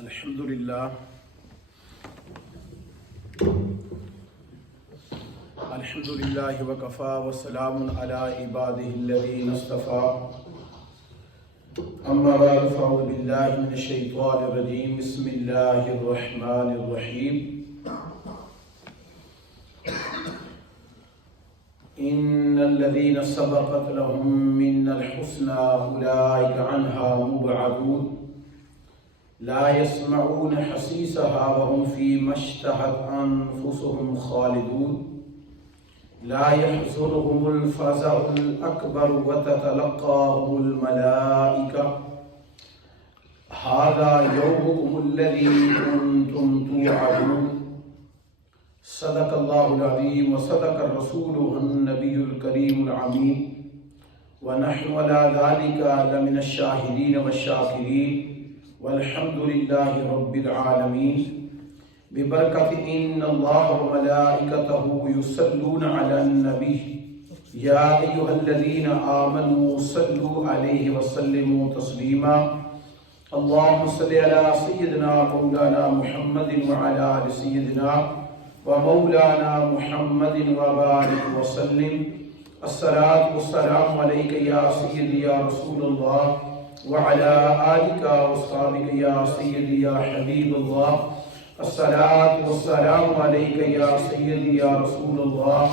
الحمد للہ وکفا وسلام علی عبادہ الذین اصطفیٰ اما بعد فاعوذ باللہ من الشیطان الرجیم بسم اللہ الرحمن الرحیم ان الذین سبقت لهم منا الحسنى اولئک عنہا مبعدون لا يسمعون حسيسها وهم فيما اشتهت أنفسهم خالدون لا يحزنهم الفزع الأكبر وتتلقاهم الملائكة هذا يومكم الذي كنتم توعدون صدق الله العظيم وصدق الرسول النبي الكريم العميد ونحن على ذلك لمن الشاهدين والشاكرين والحمد لله رب العالمين ببركة إن الله وملائكته يصلون على النبي يا أيها الذين آمنوا صلوا عليه وسلموا تسليما اللهم صل على سيدنا مولانا محمد وعلى آل سيدنا ومولانا محمد وبارك وسلم الصلاة والسلام عليك يا سيدي يا رسول الله وعلى آلك وصحبك يا سيدي يا حبيب الله الصلاة والسلام عليك يا سيدي يا رسول الله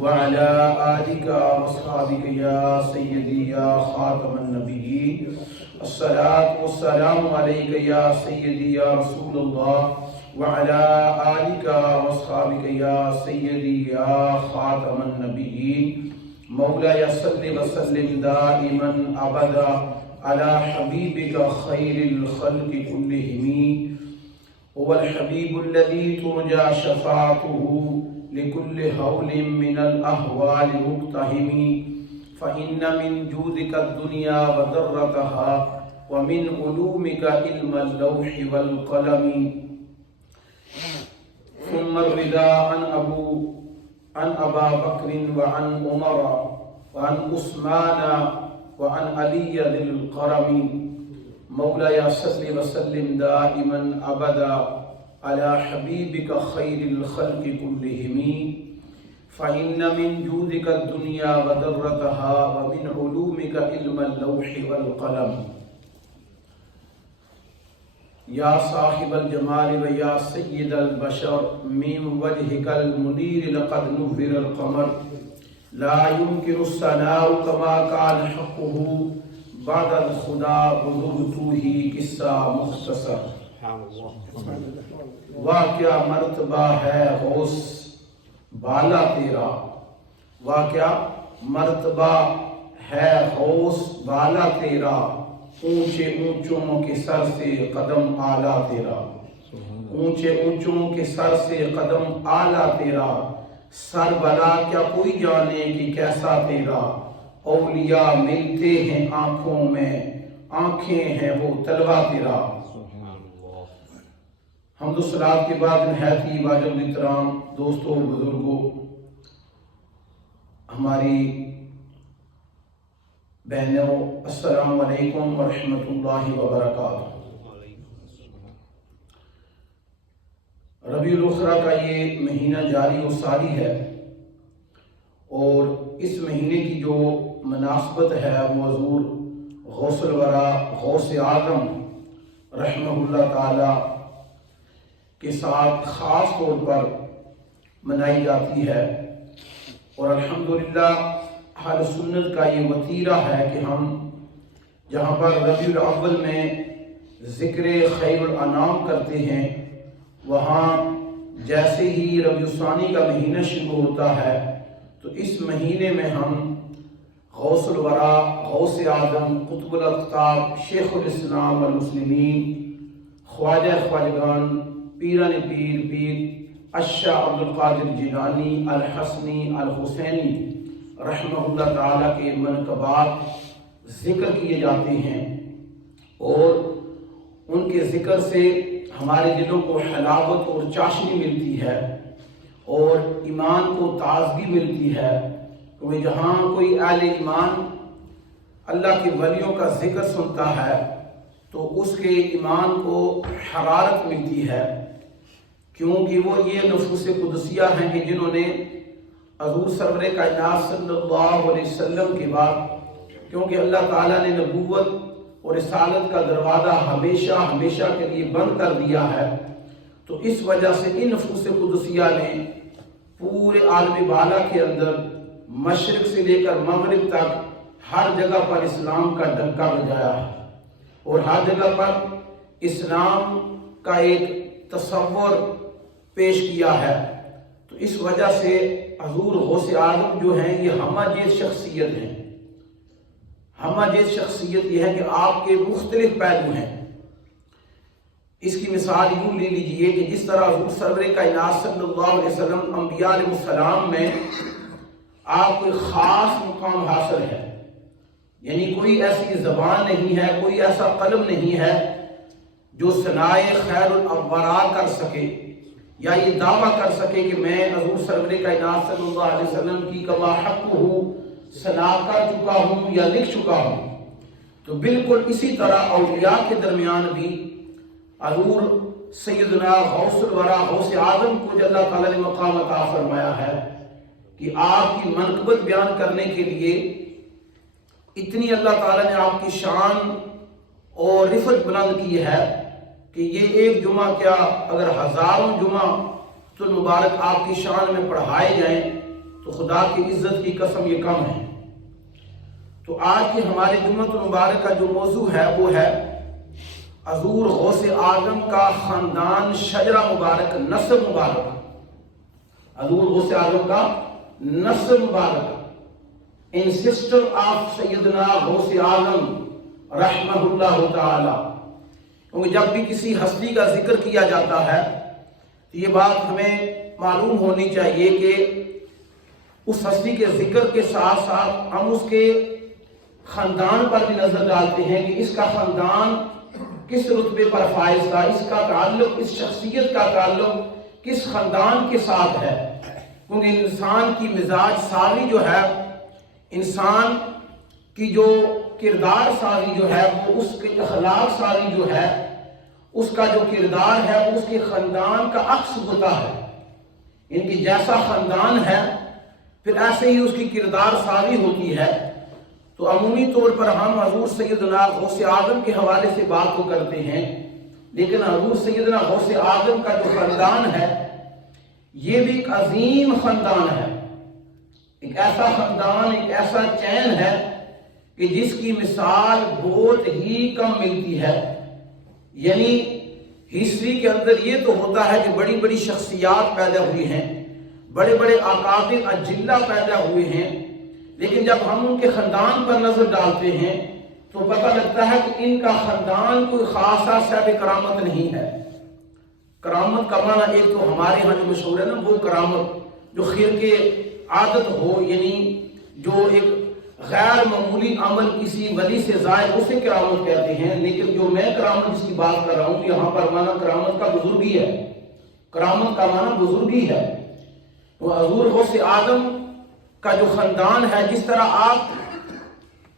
وعلى آلك وصحبك يا سيدي يا خاتم النبيين الصلاة والسلام عليك يا سيدي يا رسول الله وعلى آلك وصحبك يا سيدي يا خاتم النبيين مولاي صل وسلم دائما أبدا على حبيبك خير الخلق كلهم هو الحبيب الذي ترجى شفاعته لكل هول من الأهوال مقتحم فإن من جودك الدنيا وضرتها ومن علومك علم اللوح والقلم ثم الرضا عن أبا بكر وعن عمر وعن عثمان وعن علي ذي القرم مولاي صل وسلم دائما أبدا على حبيبك خير الخلق كلهم فإن من جودك الدنيا وضرتها ومن علومك علم اللوح والقلم یا صاحب الجمال و یا سید البشر من وجهك المنیر لقد نور القمر لا يمكن الثناء كما كان حقه بعد الخدا بزرگتوه قصہ مختصر واقعہ مرتبہ ہے غوث بالا تیرا واقعہ مرتبہ ہے غوث بالا تیرا اونچے اونچوں کے سر سے قدم اعلیٰ تیرا اونچے اونچوں کے سر سے قدم اعلیٰ تیرا سر بلا کیا کوئی جانے کہ کیسا تیرا اولیاء ملتے ہیں آنکھوں میں آنکھیں ہیں وہ تلوا تیرا حمد و صلات کے بعد نہایت ہی واجب احترام دوستوں بزرگوں ہماری بہنوں السلام علیکم ورحمۃ اللہ وبرکاتہ۔ ربیع الاخری کا یہ مہینہ جاری و ساری ہے اور اس مہینے کی جو مناسبت ہے وہ حضور غوث الورا غوث اعظم رحمہ اللہ تعالی کے ساتھ خاص طور پر منائی جاتی ہے اور الحمدللہ اہل سنت کا یہ وتیرہ ہے کہ ہم جہاں پر ربیع الاول میں ذکر خیر الانام کرتے ہیں وہاں جیسے ہی ربیع الثانی کا مہینہ شروع ہوتا ہے تو اس مہینے میں ہم غوث الورا غوث اعظم قطب الاقطاب شیخ الاسلام والمسلمین خواجہ خواجگان پیران پیر پیر الشاہ عبدالقادر جیلانی الحسنی الحسینی رحمہ اللہ تعالیٰ کے منقبات ذکر کیے جاتے ہیں اور ان کے ذکر سے ہمارے دلوں کو حلاوت اور چاشنی ملتی ہے اور ایمان کو تازگی ملتی ہے کیونکہ جہاں کوئی اہل ایمان اللہ کے ولیوں کا ذکر سنتا ہے تو اس کے ایمان کو حرارت ملتی ہے، کیونکہ وہ یہ نفوس قدسیہ ہیں کہ جنہوں نے حضور سرور کائنات صلی اللہ علیہ وسلم کے بعد، کیونکہ اللہ تعالیٰ نے نبوت اور رسالت کا دروازہ ہمیشہ ہمیشہ کے لیے بند کر دیا ہے، تو اس وجہ سے ان نفوس قدسیہ نے پورے عالم بالا کے اندر مشرق سے لے کر مغرب تک ہر جگہ پر اسلام کا ڈنکا بجایا ہے، اور ہر جگہ پر اسلام کا ایک تصور پیش کیا ہے۔ تو اس وجہ سے حضور غوث اعظم جو ہیں یہ ہمہ جیت شخصیت ہیں۔ ہمہ جیت شخصیت یہ ہے کہ آپ کے مختلف پہلو ہیں۔ اس کی مثال یوں لے لیجئے کہ جس طرح حضور سرور کائنات صلی اللہ علیہ وسلم انبیاء علیہ السلام میں آپ کو ایک خاص مقام حاصل ہے، یعنی کوئی ایسی زبان نہیں ہے، کوئی ایسا قلم نہیں ہے جو ثنائے خیر الورا کر سکے یا یہ دعویٰ کر سکے کہ میں حضور سرور کائنات صلی اللہ علیہ وسلم کی کما حق ہوں ثنا کر چکا ہوں یا لکھ چکا ہوں۔ تو بالکل اسی طرح اولیاء کے درمیان بھی حضور سیدنا غوث الورا غوث اعظم کو اللہ تعالیٰ نے مقام عطا فرمایا ہے کہ آپ کی منقبت بیان کرنے کے لیے اتنی اللہ تعالیٰ نے آپ کی شان اور رفعت بلند کی ہے کہ یہ ایک جمعہ کیا اگر ہزاروں جمعہ تو مبارک آپ کی شان میں پڑھائے جائیں تو خدا کی عزت کی قسم یہ کم ہے۔ تو آج کے ہمارے جمعہ مبارک کا جو موضوع ہے وہ ہے حضور غوث اعظم کا خاندان شجرہ مبارک، نسب مبارک، حضور غوث اعظم کا نسب مبارک، انسسٹر آف سیدنا غوث اعظم رحمہ اللہ تعالی۔ کیونکہ جب بھی کسی ہستی کا ذکر کیا جاتا ہے تو یہ بات ہمیں معلوم ہونی چاہیے کہ اس ہستی کے ذکر کے ساتھ ساتھ ہم اس کے خاندان پر بھی نظر ڈالتے ہیں کہ اس کا خاندان کس رتبے پر فائز تھا، اس کا تعلق، اس شخصیت کا تعلق کس خاندان کے ساتھ ہے۔ کیونکہ انسان کی مزاج سازی جو ہے، انسان کی جو کردار سازی جو ہے، وہ اس کے اخلاق سازی جو ہے، اس کا جو کردار ہے اس کے خاندان کا عکس ہوتا ہے۔ ان کی جیسا خاندان ہے پھر ایسے ہی اس کی کردار سازی ہوتی ہے۔ تو عمومی طور پر ہم حضور سیدنا غوث اعظم کے حوالے سے بات کو کرتے ہیں، لیکن حضور سیدنا غوث اعظم کا جو خاندان ہے یہ بھی ایک عظیم خاندان ہے، ایک ایسا خاندان، ایک ایسا چین ہے کہ جس کی مثال بہت ہی کم ملتی ہے۔ یعنی ہسٹری کے اندر یہ تو ہوتا ہے کہ بڑی بڑی شخصیات پیدا ہوئی ہیں، بڑے بڑے اکابر اجلہ پیدا ہوئے ہیں، لیکن جب ہم ان کے خاندان پر نظر ڈالتے ہیں تو پتہ لگتا ہے کہ ان کا خاندان کوئی خاصا صاحب کرامت نہیں ہے۔ کرامت کا معنی ایک تو ہمارے ہاں جو مشہور ہے نا وہ کرامت جو خیر کے عادت ہو، یعنی جو ایک غیر معمولی عمل کسی ولی سے ظاہر، اسے کرامت کہتے ہیں۔ لیکن جو میں کرامت جس کی بات کر رہا ہوں یہاں پر معنی کرامت کا بزرگی ہے، کرامت کا معنی بزرگی ہے۔ وہ حضور غوث اعظم کا جو خاندان ہے، جس طرح آپ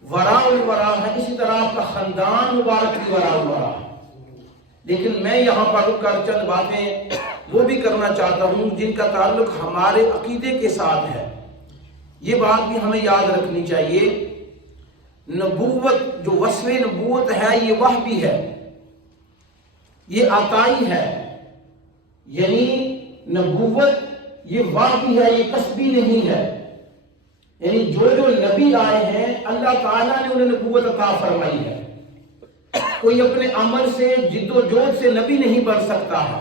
وراء الورا ہے اسی طرح آپ کا خاندان مبارک بھی وراء الورا ہے۔ لیکن میں یہاں پر رک کر چند باتیں وہ بھی کرنا چاہتا ہوں جن کا تعلق ہمارے عقیدے کے ساتھ ہے۔ یہ بات بھی ہمیں یاد رکھنی چاہیے، نبوت جو وصف نبوت ہے یہ وحی ہے، یہ عطائی ہے، یعنی نبوت یہ وحی ہے، یہ کسبی نہیں ہے۔ یعنی جو نبی آئے ہیں اللہ تعالیٰ نے انہیں نبوت عطا فرمائی ہے۔ کوئی اپنے عمل سے جد و جہد سے نبی نہیں بن سکتا ہے۔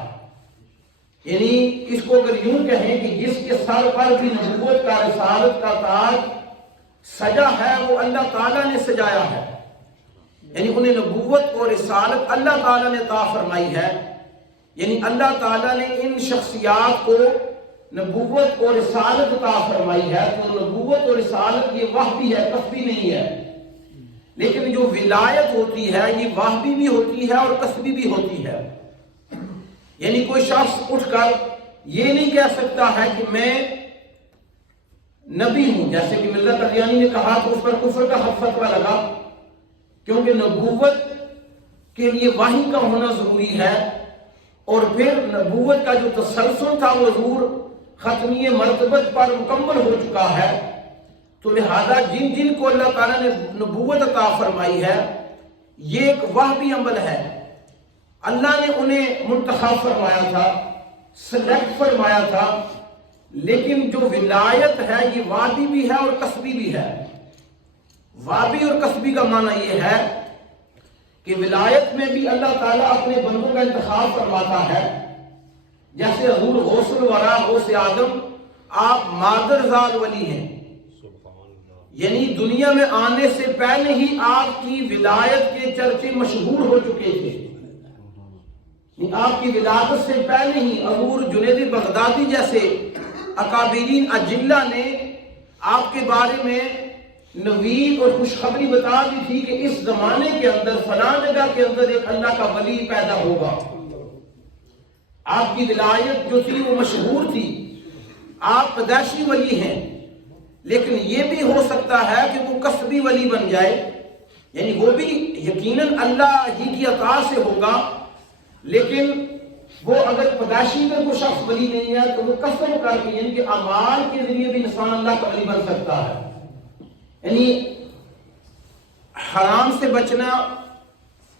یعنی اس کو اگر یوں کہیں کہ جس کے سر پر بھی نبوت کا رسالت کا تاج سجا ہے وہ اللہ تعالیٰ نے سجایا ہے، یعنی انہیں نبوت اور رسالت اللہ تعالیٰ نے عطا فرمائی ہے۔ یعنی اللہ تعالیٰ نے ان شخصیات کو نبوت اور رسالت عطا فرمائی ہے، تو نبوت اور رسالت یہ وحی ہے، کسبی نہیں ہے۔ لیکن جو ولایت ہوتی ہے یہ وحی بھی ہوتی ہے اور کسبی بھی ہوتی ہے۔ یعنی کوئی شخص اٹھ کر یہ نہیں کہہ سکتا ہے کہ میں نبی ہوں، جیسے کہ مرزا قادیانی نے کہا تو اس پر کفر کا فتویٰ لگا، کیونکہ نبوت کے لیے وحی کا ہونا ضروری ہے، اور پھر نبوت کا جو تسلسل تھا وہ حضور ختمی مرتبت پر مکمل ہو چکا ہے۔ تو لہذا جن جن کو اللہ تعالیٰ نے نبوت عطا فرمائی ہے یہ ایک وہبی عمل ہے، اللہ نے انہیں منتخب فرمایا تھا، سلیکٹ فرمایا تھا، لیکن جو ولایت ہے یہ وادی بھی ہے اور کسبی بھی ہے۔ وادی اور کسبی کا معنی یہ ہے کہ ولایت میں بھی اللہ تعالیٰ اپنے بندوں کا انتخاب فرماتا ہے، جیسے حضور غوث الورا غوث آدم آپ مادرزاد ولی ہیں، یعنی دنیا میں آنے سے پہلے ہی آپ کی ولایت کے چرچے مشہور ہو چکے تھے۔ آپ کی ولادت سے پہلے ہی حضور جنید بغدادی جیسے اکابرین اجلہ نے آپ کے بارے میں نوید اور خوشخبری بتا دی تھی کہ اس زمانے کے اندر فلاں جگہ کے اندر ایک اللہ کا ولی پیدا ہوگا۔ آپ کی ولایت جو تھی وہ مشہور تھی، آپ پیدائشی ولی ہیں، لیکن یہ بھی ہو سکتا ہے کہ وہ کسبی ولی بن جائے، یعنی وہ بھی یقیناً اللہ ہی کی عطا سے ہوگا، لیکن وہ اگر پیدائشی میں کوئی شخص ولی نہیں ہے تو وہ کسب کر کے یعنی کہ اعمال کے ذریعے بھی انسان اللہ کا ولی بن سکتا ہے۔ یعنی حرام سے بچنا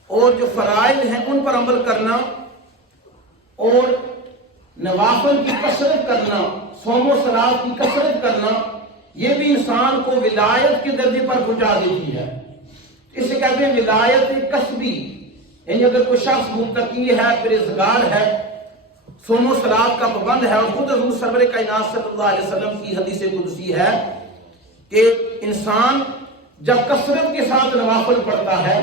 اور جو فرائض ہیں ان پر عمل کرنا اور نوافل کی کثرت کرنا، صوم و صلات کی کثرت کرنا، یہ بھی انسان کو ولایت کے درجے پر پہنچا دیتی ہے۔ اسے کہتے ہیں ولایت کسبی، یعنی اگر کوئی شخص متقی ہے، پرہیزگار ہے، صوم و صلات کا پابند ہے، اور خود حضور سرور کائنات صلی اللہ علیہ وسلم کی حدیث قدسی ہے کہ انسان جب کثرت کے ساتھ نوافل پڑھتا ہے،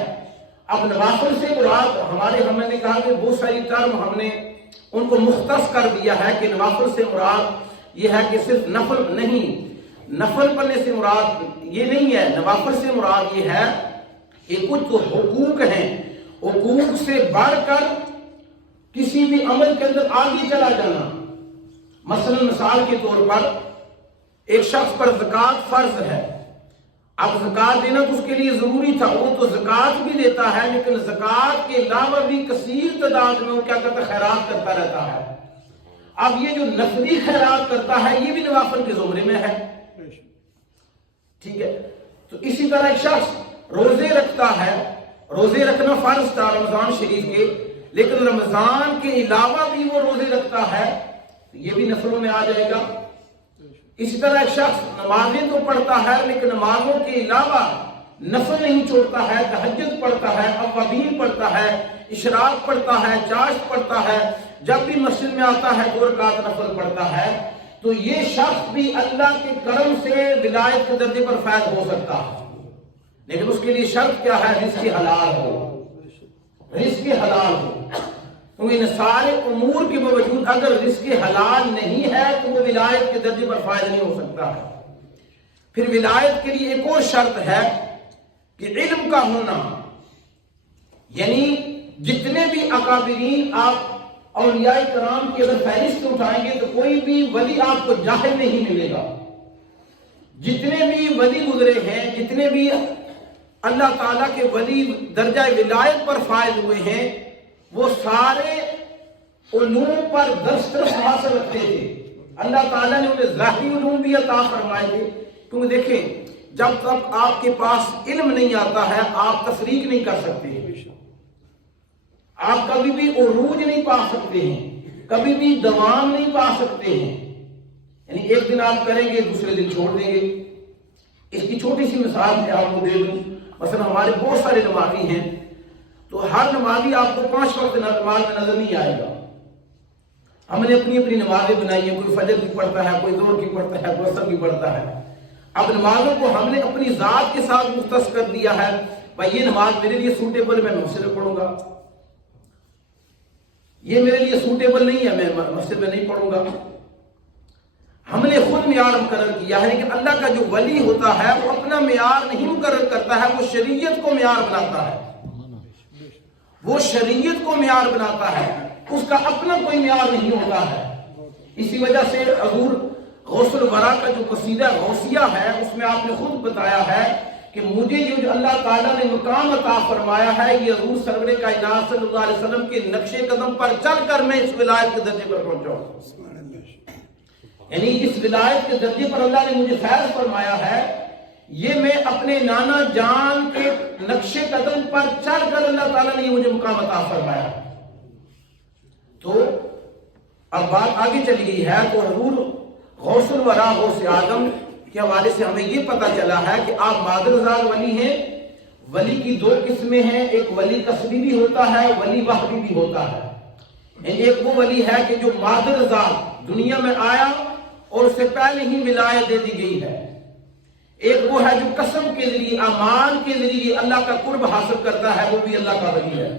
اب نوافل سے مراد ہم نے کہا کہ بہت ساری ٹرم ہم نے ان کو مختص کر دیا ہے کہ نوافل سے مراد یہ ہے کہ صرف نفل نہیں، نفل پڑھنے سے مراد یہ نہیں ہے، نوافل سے مراد یہ ہے کہ کچھ حقوق ہیں، حقوق سے بڑھ کر کسی بھی عمل کے اندر آگے چلا جانا۔ مثلا مثال کے طور پر ایک شخص پر زکوٰۃ فرض ہے، اب زکوٰۃ دینا تو اس کے لیے ضروری تھا، وہ تو زکوٰۃ بھی دیتا ہے، لیکن زکوٰۃ کے علاوہ بھی کثیر تعداد میں وہ کیا کرتا ہے، خیرات کرتا رہتا ہے۔ اب یہ جو نفلی خیرات کرتا ہے یہ بھی نوافل کے زمرے میں ہے، ٹھیک ہے۔ تو اسی طرح ایک شخص روزے رکھتا ہے، روزے رکھنا فرض تھا رمضان شریف کے، لیکن رمضان کے علاوہ بھی وہ روزے رکھتا ہے، یہ بھی نفلوں میں آ جائے گا۔ اسی طرح ایک شخص نمازیں تو پڑھتا ہے لیکن نمازوں کے علاوہ نفل نہیں چھوڑتا ہے، تہجد پڑھتا ہے، اوابین پڑھتا ہے، اشراق پڑھتا ہے، چاشت پڑھتا ہے، جب بھی مسجد میں آتا ہے 2 رکعت نفل پڑھتا ہے، تو یہ شخص بھی اللہ کے کرم سے ولایت کے درجے پر فائز ہو سکتا ہے، لیکن اس کے لیے شرط کیا ہے، رزق حلال ہو، رزق حلال ہو۔ کیونکہ ان سارے امور کے باوجود اگر رزق حلال نہیں ہے تو وہ ولایت کے درجے پر فائز نہیں ہو سکتا ہے۔ پھر ولایت کے لیے ایک اور شرط ہے کہ علم کا ہونا، یعنی جتنے بھی اکابرین آپ اولیاء کرام کی اگر فہرست اٹھائیں گے تو کوئی بھی ولی آپ کو جاہل نہیں ملے گا۔ جتنے بھی ولی گزرے ہیں، جتنے بھی اللہ تعالیٰ کے ولی درجہ ولایت پر فائز ہوئے ہیں، وہ سارے علوم پر دسترس حاصل رکھتے تھے۔ اللہ تعالیٰ نے انہیں ظاہری علوم بھی عطا فرمائے تھے، کیونکہ دیکھیں جب تک آپ کے پاس علم نہیں آتا ہے آپ تفریق نہیں کر سکتے، آپ کبھی بھی عروج نہیں پا سکتے ہیں، کبھی بھی دوام نہیں پا سکتے ہیں، یعنی ایک دن آپ کریں گے دوسرے دن چھوڑ دیں گے۔ اس کی چھوٹی سی مثال میں آپ کو دے دوں، مثلا ہمارے بہت سارے نمازی ہیں، تو ہر نمازی آپ کو 5 وقت نماز میں نظر نہیں آئے گا۔ ہم نے اپنی اپنی نمازیں بنائی ہیں، کوئی فجر کی پڑھتا ہے، کوئی ظہر کی پڑھتا ہے، کوئی عصر کی پڑھتا ہے۔ اب نمازوں کو ہم نے اپنی ذات کے ساتھ مختص کر دیا ہے، بھائی یہ نماز میرے لیے سوٹیبل ہے، میں مسجد میں پڑھوں گا، یہ میرے لیے سوٹیبل نہیں ہے، میں مسجد میں نہیں پڑھوں گا۔ ہم نے خود معیار مقرر کیا ہے، لیکن اللہ کا جو ولی ہوتا ہے وہ اپنا معیار نہیں مقرر کرتا ہے، وہ شریعت کو معیار بناتا ہے، وہ شریعت کو معیار بناتا ہے، اس کا اپنا کوئی معیار نہیں ہوتا ہے۔ اسی وجہ سے حضور غوث الورا کا جو قصیدہ غوثیہ ہے اس میں آپ نے خود بتایا ہے کہ مجھے یہ جو اللہ تعالیٰ نے مقام عطا فرمایا ہے یہ حضور سرور کائنات صلی اللہ علیہ وسلم کے نقش قدم پر چل کر میں اس ولایت کے درجے پر پہنچا ہوں. یعنی اس ولایت کے درجے پر اللہ نے مجھے فیض فرمایا ہے، یہ میں اپنے نانا جان کے نقش قدم پر چل کر اللہ تعالیٰ نے مجھے مقام عطا فرمایا. تو اب بات آگے چلی گئی ہے. تو حضور غوث الورا غوث اعظم کے حوالے سے ہمیں یہ پتا چلا ہے کہ آپ مادرزاد ولی ہیں. ولی کی دو قسمیں ہیں، ایک ولی قصبی بھی ہوتا ہے، ولی وحبی بھی ہوتا ہے. ایک وہ ولی ہے کہ جو مادرزاد دنیا میں آیا اور اس سے پہلے ہی ولایت دے دی گئی ہے. ایک وہ ہے جو قسم کے ذریعے اعمال کے ذریعے اللہ کا قرب حاصل کرتا ہے، وہ بھی اللہ کا ولی ہے،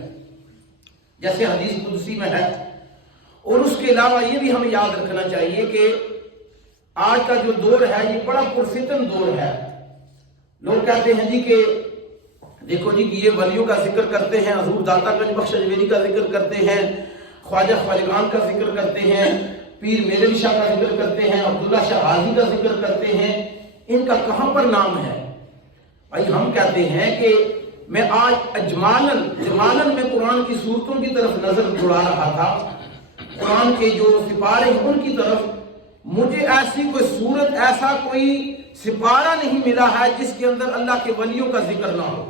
جیسے حدیث قدسی میں ہے. اور اس کے علاوہ یہ بھی ہمیں یاد رکھنا چاہیے کہ آج کا جو دور ہے یہ بڑا پرفتن دور ہے. لوگ کہتے ہیں جی کہ دیکھو جی کہ یہ ولیوں کا ذکر کرتے ہیں، حضور داتا گنج بخش اجمیری کا ذکر کرتے ہیں، خواجہ خواجگان کا ذکر کرتے ہیں، پیر میرے علی شاہ کا ذکر کرتے ہیں، عبداللہ شاہ غازی کا ذکر کرتے ہیں. ان کا کہاں پر نام ہے؟ بھائی ہم کہتے ہیں کہ میں آج اجمالاً میں قرآن کی صورتوں کی طرف نظر دوڑا رہا تھا، قرآن کے جو سپارے ہیں ان کی طرف. مجھے ایسی کوئی صورت، ایسا کوئی سپارہ نہیں ملا ہے جس کے اندر اللہ کے ولیوں کا ذکر نہ ہو.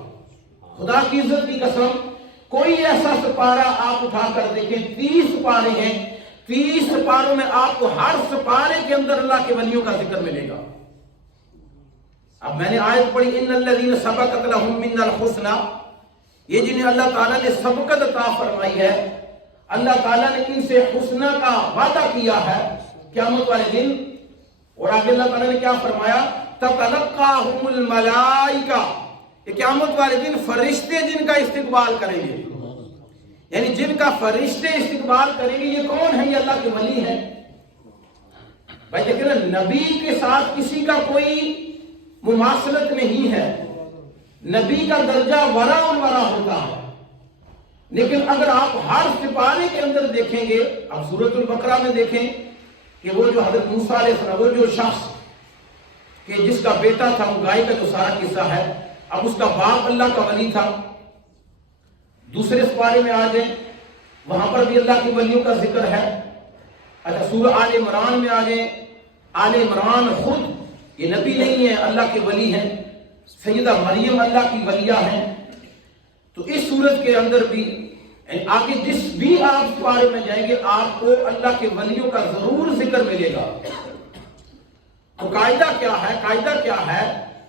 خدا کی عزت کی قسم کوئی ایسا سپارہ آپ اٹھا کر دیکھیں. 30 سپارے ہیں، 30 سپاروں میں آپ کو ہر سپارے کے اندر اللہ کے ولیوں کا ذکر ملے گا. اب میں نے آیت پڑھی ان الذین سبقت لهم منا الحسنى، یہ جنہیں اللہ تعالیٰ نے سبقت عطا فرمائی ہے، اللہ تعالیٰ نے ان سے حسنہ کا وعدہ کیا ہے قیامت والے دن. اور آگے اللہ تعالیٰ نے کیا فرمایا؟ تتلقاہم الملائکہ، کہ قیامت والے دن فرشتے جن کا استقبال کریں گے. یعنی جن کا فرشتے استقبال کریں گے یہ کون ہے؟ یہ اللہ کے ولی ہیں. بھائی دیکھیں نا، نبی کے ساتھ کسی کا کوئی مماثلت نہیں ہے. نبی کا درجہ ورا الورا ہوتا ہے. لیکن اگر آپ ہر سپارے کے اندر دیکھیں گے، اب سورۃ البقرہ میں دیکھیں کہ وہ جو حضرت موسیٰ علیہ السلام، وہ جو شخص کہ جس کا بیٹا تھا، وہ گائے کا جو سارا قصہ ہے، اب اس کا باپ اللہ کا ولی تھا. دوسرے سپارے میں آ جائیں، وہاں پر بھی اللہ کے ولیوں کا ذکر ہے. اچھا سورہ آل عمران میں آ جائیں، آل عمران خود یہ نبی نہیں ہے، اللہ کے ولی ہیں. سیدہ مریم اللہ کی ولیہ ہیں. تو اس صورت کے اندر بھی آگے جس بھی آپ سپارے میں جائیں گے آپ کو اللہ کے ولیوں کا ضرور ذکر ملے گا. تو قاعدہ کیا ہے؟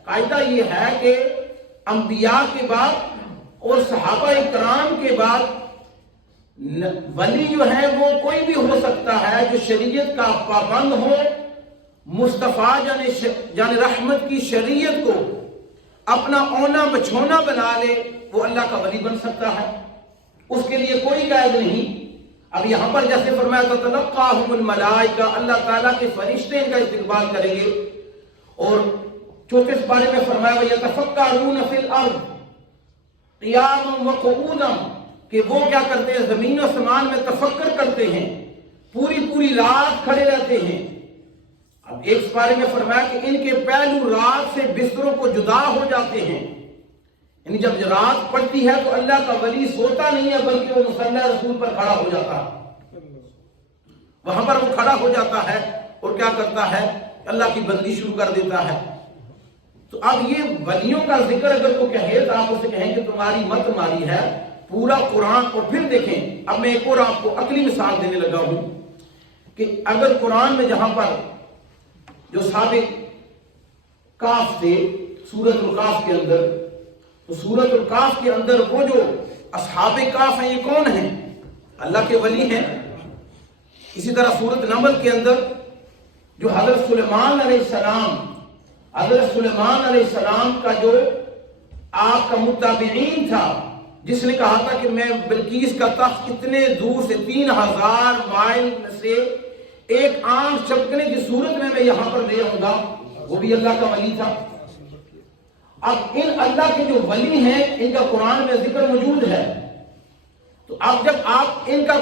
قاعدہ یہ ہے کہ انبیاء کے بعد اور صحابہ کرام کے بعد ولی جو ہے وہ کوئی بھی ہو سکتا ہے جو شریعت کا پابند ہو، مصطفیٰ جان رحمت کی شریعت کو اپنا اونا بچھونا بنا لے، وہ اللہ کا ولی بن سکتا ہے. اس کے لیے کوئی قید نہیں. اب یہاں پر جیسے فرمایا تتلقاہم الملائکہ، اللہ تعالیٰ کے فرشتے ان کا استقبال کریں گے. اور چوتھے سپارے میں فرمایا وَيَتَفَكَّرُونَ فِي الْأَرْضِ قِيَامًا وَقُعُودًا، کہ وہ کیا کرتے ہیں؟ زمین و آسمان میں تفکر کرتے ہیں، پوری رات کھڑے رہتے ہیں. اب ایک سپارے میں فرمایا کہ ان کے پہلو رات سے بستروں کو جدا ہو جاتے ہیں. یعنی جب رات پڑتی ہے تو اللہ کا ولی سوتا نہیں ہے بلکہ وہ مصلی رسول پر کھڑا ہو جاتا ہے. وہاں پر وہ کھڑا ہو جاتا ہے اور کیا کرتا ہے؟ اللہ کی بندی شروع کر دیتا ہے. تو اب یہ ولیوں کا ذکر اگر کوئی کہے تو آپ اسے کہیں کہ تمہاری مت ماری ہے. پورا قرآن. اور پھر دیکھیں، اب میں ایک اور آپ کو عقلی مثال دینے لگا ہوں کہ اگر قرآن میں جہاں پر جو سابق کاف تھے سورۃ الکاف کے اندر، تو سورۃ الکاف کے اندر وہ جو اصحاب کاف ہیں یہ کون ہیں؟ اللہ کے ولی ہیں. اسی طرح سورۃ نمل کے اندر جو حضرت سلیمان علیہ السلام کا جو آپ کا متابعین تھا، جس نے کہا تھا کہ میں بلقیس کا تخت اتنے دور سے 3000 مائل سے ایک آنکھ چپکنے کی صورت میں یہاں پر لے آؤں گا، وہ بھی اللہ کا ولی تھا. اب ان اللہ کے جو ولی ہیں ان کا قرآن میں ذکر موجود ہے. تو اب جب آپ ان کا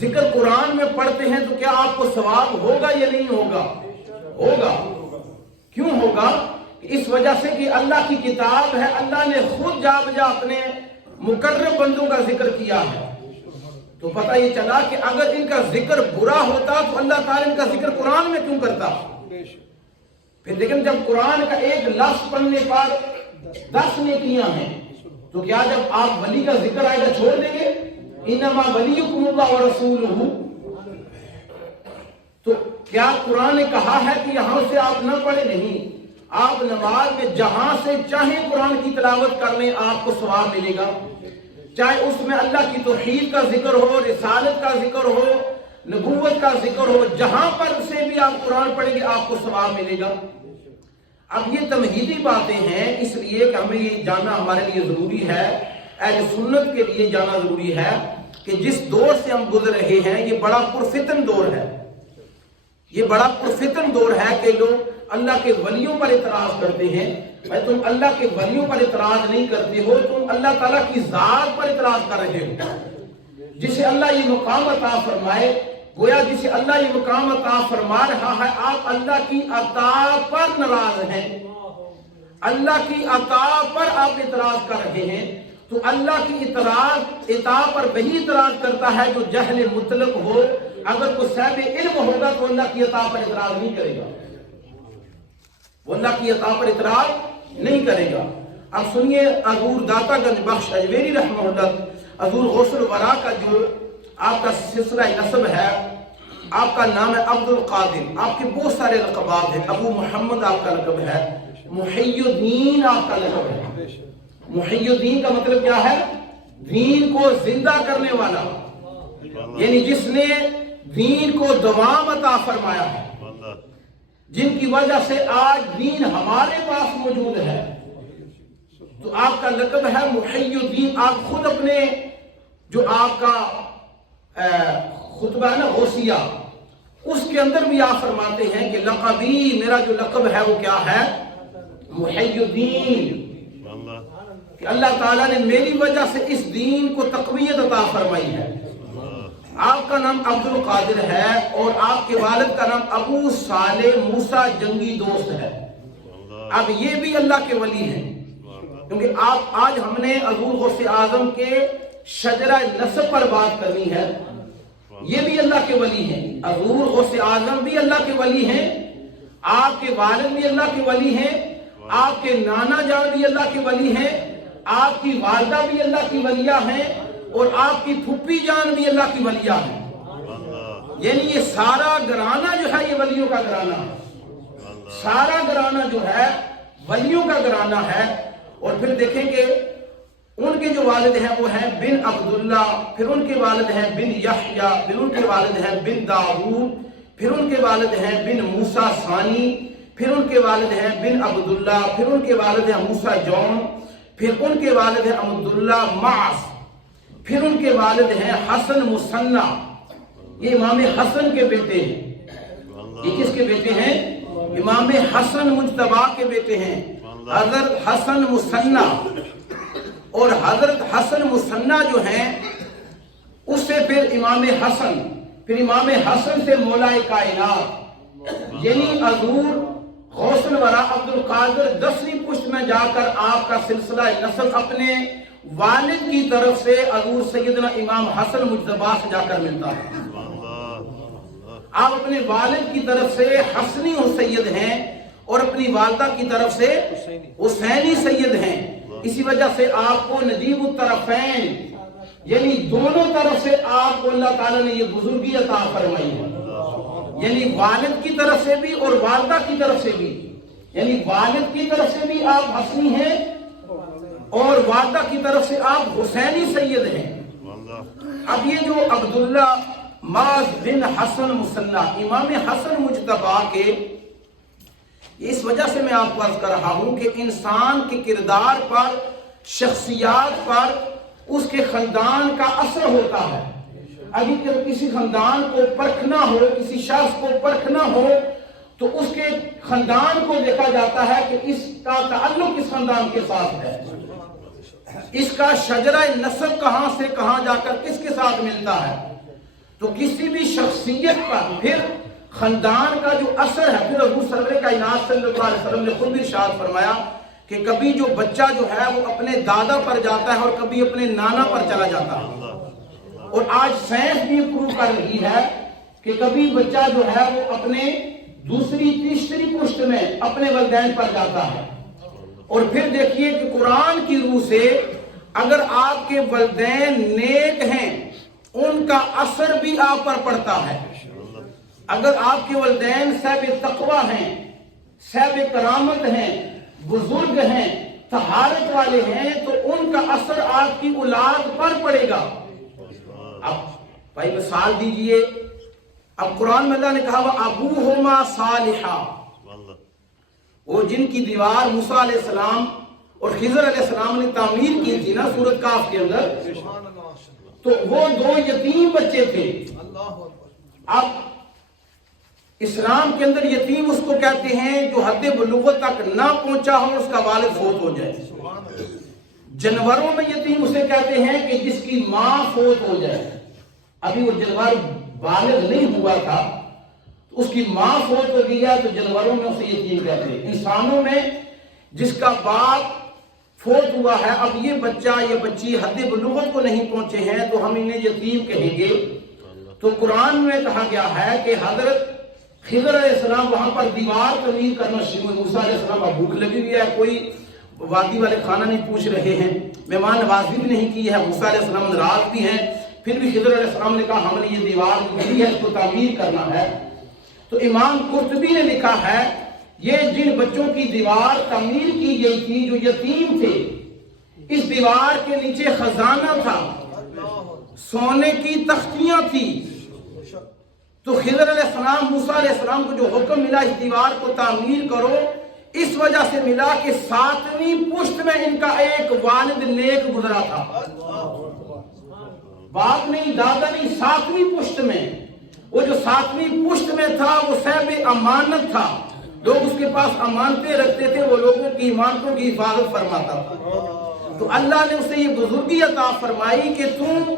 ذکر قرآن میں پڑھتے ہیں تو کیا آپ کو ثواب ہوگا یا نہیں ہوگا؟ ہوگا. کیوں ہوگا؟ اس وجہ سے کہ اللہ کی کتاب ہے، اللہ نے خود جا بجا اپنے مقرب بندوں کا ذکر کیا ہے، تو پتہ یہ چلا کہ اگر ان کا ذکر برا ہوتا تو اللہ تعالیٰ ان کا ذکر قرآن میں کیوں کرتا؟ پھر لیکن جب قرآن کا ایک لفظ پڑھنے پر 10 نیکیاں ہیں، تو کیا جب آپ ولی کا ذکر آئے گا چھوڑ دیں گے؟ انما ولیکم اللہ ورسولہ، تو کیا قرآن نے کہا ہے کہ یہاں سے آپ نہ پڑھیں؟ نہیں، آپ نماز میں جہاں سے چاہیں قرآن کی تلاوت کر لیں، آپ کو ثواب ملے گا، چاہے اس میں اللہ کی توحید کا ذکر ہو، رسالت کا ذکر ہو، نبوت کا ذکر ہو، جہاں پر سے بھی آپ قرآن پڑھیں گے آپ کو ثواب ملے گا۔ اب یہ تمہیدی باتیں ہیں، اس لیے کہ ہمیں یہ جاننا ہمارے لیے ضروری ہے، اہل سنت کے لیے جاننا ضروری ہے کہ جس دور سے ہم گزر رہے ہیں یہ بڑا پرفتن دور ہے، یہ بڑا پرفتن دور ہے کہ لوگ اللہ کے ولیوں پر اعتراض کرتے ہیں۔ بھائی تم اللہ کے ولیوں پر اعتراض نہیں کرتے ہو، تم اللہ تعالیٰ کی ذات پر اعتراض کر رہے ہو، جسے اللہ یہ مقام عطا فرمائے، گویا جسے اللہ یہ مقام عطا فرما رہا ہے، آپ اللہ کی عطا پر ناراض ہیں، اللہ کی عطا پر آپ اعتراض کر رہے ہیں، تو اللہ کی عطا پر وہی اعتراض کرتا ہے جو جہل مطلق ہو۔ اگر کوئی صاحب علم ہوگا تو اللہ کی عطا پر اعتراض نہیں کرے گا، وہ اللہ کی عطا پر اعتراض نہیں کرے گا۔ اب سنیے حضور داتا گنج بخش اجمیری رحمہ اللہ، حضور غوث الورا کا جو آپ کا سلسلہ نسب ہے، آپ کا نام ہے عبد القادر، آپ کے بہت سارے لقبات ہیں، ابو محمد آپ کا لقب ہے، محی الدین آپ کا لقب ہے۔ محی الدین کا مطلب کیا ہے؟ دین کو زندہ کرنے والا، یعنی جس نے دین کو دوام عطا فرمایا ہے، جن کی وجہ سے آج دین ہمارے پاس موجود ہے، تو آپ کا لقب ہے محی الدین۔ آپ خود اپنے جو آپ کا خطبہ ہے نا غوثیہ، اس کے اندر بھی آپ فرماتے ہیں کہ لقبی، میرا جو لقب ہے وہ کیا ہے؟ محی الدین، کہ اللہ تعالیٰ نے میری وجہ سے اس دین کو تقویت عطا فرمائی ہے۔ آپ کا نام عبد القادر ہے اور آپ کے والد کا نام ابو صالح موسیٰ جنگی دوست ہے۔ اب یہ بھی اللہ کے ولی ہیں، کیونکہ آج ہم نے حضور غوث اعظم کے شجرہ نسب پر بات کرنی ہے، یہ بھی اللہ کے ولی ہیں، حضور غوث اعظم بھی اللہ کے ولی ہیں، آپ کے والد بھی اللہ کے ولی ہیں، آپ کے نانا جان بھی اللہ کے ولی ہیں، آپ کی والدہ بھی اللہ کی ولیہ ہیں، اور آپ کی پھپھی جان بھی اللہ کی ولیہ ہیں۔ یعنی یہ سارا گھرانہ جو ہے یہ ولیوں کا گھرانہ ہے، سارا گھرانہ جو ہے ولیوں کا گھرانہ ہے۔ اور پھر دیکھیں کہ ان کے جو والد ہیں وہ ہیں بن عبداللہ، پھر ان کے والد ہیں بن یحییٰ، پھر ان کے والد ہیں بن داؤد، پھر ان کے والد ہیں بن موسیٰ ثانی، پھر ان کے والد ہیں بن عبداللہ، پھر ان کے والد ہیں موسیٰ جون، پھر ان کے والد ہیں عبداللہ معاص، پھر ان کے والد ہیں حسن مصنع، یہ امام حسن کے بیٹے ہیں۔ یہ کس کے بیٹے ہیں؟ امام حسن مجتبی کے بیٹے ہیں، حضرت حسن مصنع۔ اور حضرت حسن مصنع جو ہیں اس سے پھر امام حسن، پھر امام حسن سے مولا کائنات، یعنی حضور غوث الورا عبد القادر 10ویں پشت میں جا کر آپ کا سلسلہ نسب اپنے والد کی طرف سے حضور سیدنا امام حسن مجتبی سے جا کر ملتا ہے۔ آپ اپنے والد کی طرف سے حسنی سید ہیں اور اپنی والدہ کی طرف سے حسینی سید ہیں، اسی وجہ سے آپ کو نجیب الطرفین، یعنی دونوں طرف سے آپ کو اللہ تعالیٰ نے یہ بزرگی عطا فرمائی ہے، یعنی والد کی طرف سے بھی اور والدہ کی طرف سے بھی، یعنی والد کی طرف سے بھی آپ حسنی ہیں اور والدہ کی طرف سے آپ حسینی سید ہیں۔ اب یہ جو عبداللہ معاذ بن حسن مصنع امام حسن مجتبی کے، اس وجہ سے میں آپ کو عرض کر رہا ہوں کہ انسان کے کردار پر، شخصیات پر اس کے خاندان کا اثر ہوتا ہے۔ اگر کسی خاندان کو پرکھنا ہو، کسی شخص کو پرکھنا ہو تو اس کے خاندان کو دیکھا جاتا ہے کہ اس کا تعلق کس خاندان کے ساتھ ہے، اس کا شجرہ نسب کہاں سے کہاں جا کر کس کے ساتھ ملتا ہے۔ تو کسی بھی شخصیت پر پھر خاندان کا جو اثر ہے، پھر حضور سرور کائنات صلی اللہ علیہ وسلم نے خود بھی ارشاد فرمایا کہ کبھی جو بچہ جو ہے وہ اپنے دادا پر جاتا ہے اور کبھی اپنے نانا پر چلا جاتا ہے، اور آج سائنس بھی پروف کر رہی ہے کہ کبھی بچہ جو ہے وہ اپنے دوسری تیسری پشت میں اپنے والدین پر جاتا ہے۔ اور پھر دیکھیے کہ قرآن کی روح سے اگر آپ کے والدین نیک ہیں ان کا اثر بھی آپ پر پڑتا ہے۔ اگر آپ کے والدین صاحب تقوی ہیں، صاحب کرامت ہیں، بزرگ ہیں، طہارت والے ہیں، تو ان کا اثر آپ کی اولاد پر پڑے گا۔ اب بھائی مثال دیجئے، اب قرآن میں اللہ نے کہا وَأَبُوهُمَا صَالِحًا، وہ جن کی دیوار موسیٰ علیہ السلام اور خضر علیہ السلام نے تعمیر کی تھی نا سورۃ کاف کے اندر، تو وہ دو یتیم بچے تھے۔ اب اسلام کے اندر یتیم اس کو کہتے ہیں جو حد بلوغت تک نہ پہنچا ہو، اس کا والد فوت ہو جائے۔ جانوروں میں یتیم اسے کہتے ہیں کہ جس کی ماں فوت ہو جائے، ابھی وہ جانور بالغ نہیں ہوا تھا، اس کی ماں فوت ہو گئی ہے تو جانوروں میں اسے یتیم کہتے ہیں۔ انسانوں میں جس کا باپ فوت ہوا ہے، اب یہ بچہ یا بچی حد بلوغت کو نہیں پہنچے ہیں تو ہم انہیں یتیم کہیں گے۔ تو قرآن میں کہا گیا ہے کہ حضرت خضر علیہ السلام وہاں پر دیوار تعمیر کرنا شروع ہوئی۔ موسیٰ علیہ السلام اب بھوک لگی ہوئی ہے، کوئی وادی والے کھانا نہیں پوچھ رہے ہیں، مہمان نوازی بھی نہیں کی ہے، موسیٰ علیہ السلام ناراض بھی ہیں، پھر بھی خضر علیہ السلام نے کہا ہم نے یہ دیوار ملی ہے، اس کو تعمیر کرنا ہے۔ تو امام قرطبی نے لکھا ہے یہ جن بچوں کی دیوار تعمیر کی گئی تھی جو یتیم تھے، اس دیوار کے نیچے خزانہ تھا، سونے کی تختیاں تھی۔ تو خضر علیہ السلام موسیٰ علیہ السلام کو جو حکم ملا اس دیوار کو تعمیر کرو، اس وجہ سے ملا کہ 7ویں پشت میں ان کا ایک والد نیک گزرا تھا، باپ نہیں، دادا نہیں، 7ویں پشت میں۔ وہ جو 7ویں پشت میں تھا وہ صاحب امانت تھا، لوگ اس کے پاس امانتیں رکھتے تھے، وہ لوگوں کی امانتوں کی حفاظت فرماتا تھا۔ تو اللہ نے اسے یہ بزرگی عطا فرمائی کہ تم